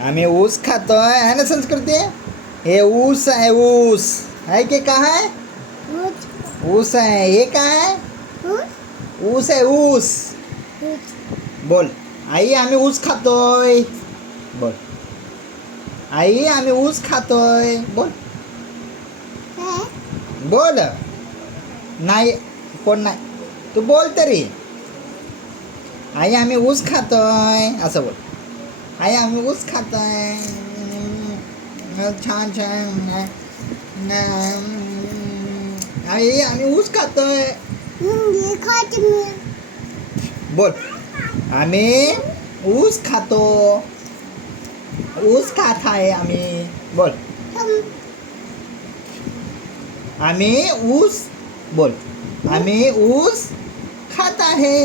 हमें ऊस खाते हैं है ना संस्कृति? ये ऊस है ऊस। है के कहा है? ऊस। है ये कहा है? ऊस। है ऊस। बोल आई हमें ऊस खाते बोल आई हमें ऊस खाते बोल। बोल। नहीं कोण नाही। तू बोल तरी। आई आम्ही ऊस खाते असं अच्छा बोल। आई आम्ही ऊस खातोय हम्म, छान छान खातोय मुंगी खाते मी बोल आम्ही ऊस खातो ऊस खात आहे आम्ही बोल हम आम्ही ऊस बोल आम्ही ऊस खात आहे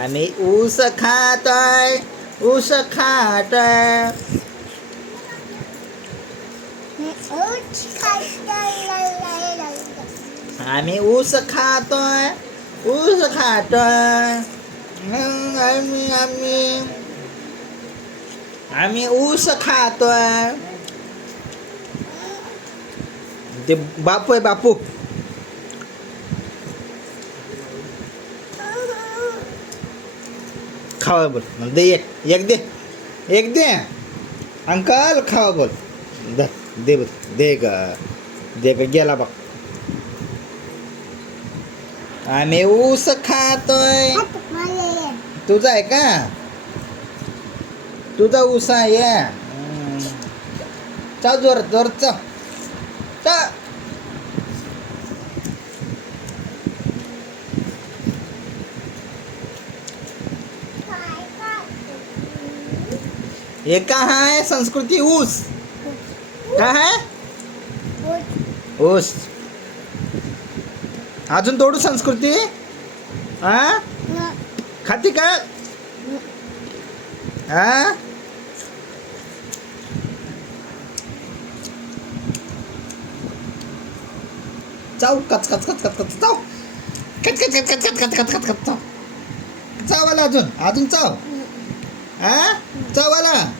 आम्ही ऊस खातोय ऊस खातोय. ऊस आम्ही ऊस खातोय ऊस खातोय. आम्ही आम्ही. आम्ही ऊस खातोय. ते बापू आहे बापू. खावा बोल दे एक एक दे एक दे। अंकल खावा बोल दे दे बोल दे ग दे ग गेला बघ आम्ही ऊस खातोय। तुझा आहे का? तुझा ऊस आहे. हम्म. चल जोरात जोरात चल चल हे काय आहे संस्कृती ऊस काय आहे ऊस अजून तोडू संस्कृती हा खाती का हा जाऊ कच कच कच कच कच जाऊ कच कच कच कच कच कच कच कच चाव चावाला अजून अजून चाव हा चावाला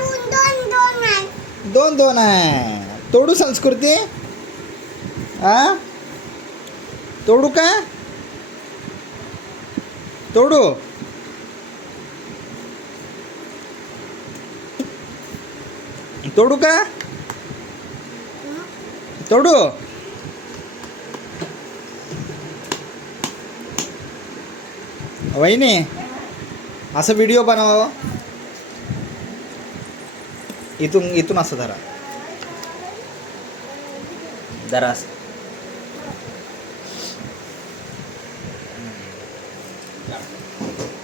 दोन दोन आहे. तोडू संस्कृती? आ? तोडू का? तोडू? तोडू का? तोडू? वहिनी असं व्हिडिओ बनवावं हो. इथून इथून असं धरा. जरा असं.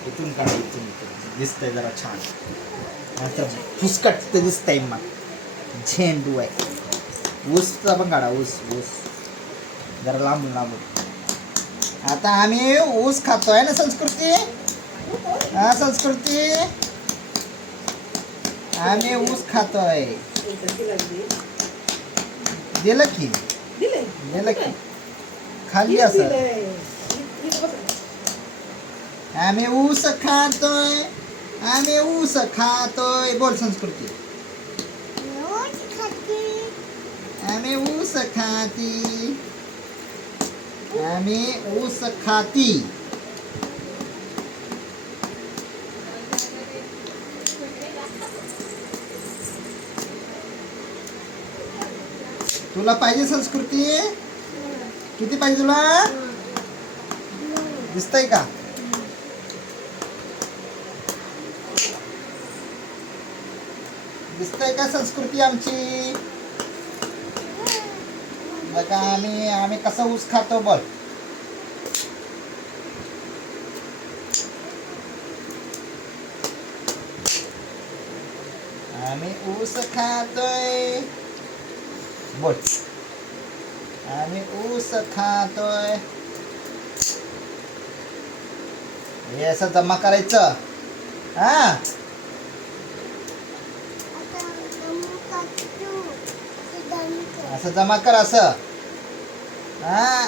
इथून काढा इथून इथून. दिसतंय जरा छान. मात्र फुसकट ते दिसतंय मग झेंडू आहे. ऊसचा पण काढा ऊस ऊस. जरा लांबून लांबून. आता आम्ही ऊस खातोय ना संस्कृती? हा संस्कृती? आम्ही ऊस खातोय. दिलं की. दिलं की. खाल्ली असं. आम्ही ऊस खातोय. आम्ही ऊस खातोय. बोल संस्कृती. आम्ही ऊस खाती. आम्ही ऊस खाती. तुला पाहिजे संस्कृती? किती पाहिजे तुला? दिसतंय का? दिसतंय का संस्कृती आमची? बघा आम्ही आम्ही कसं ऊस खातो बोल आम्ही ऊस खातोय. बोल. आम्ही ऊस खातोय. हे असं जमा करायचं. हा. असं जमा कर असं. हा?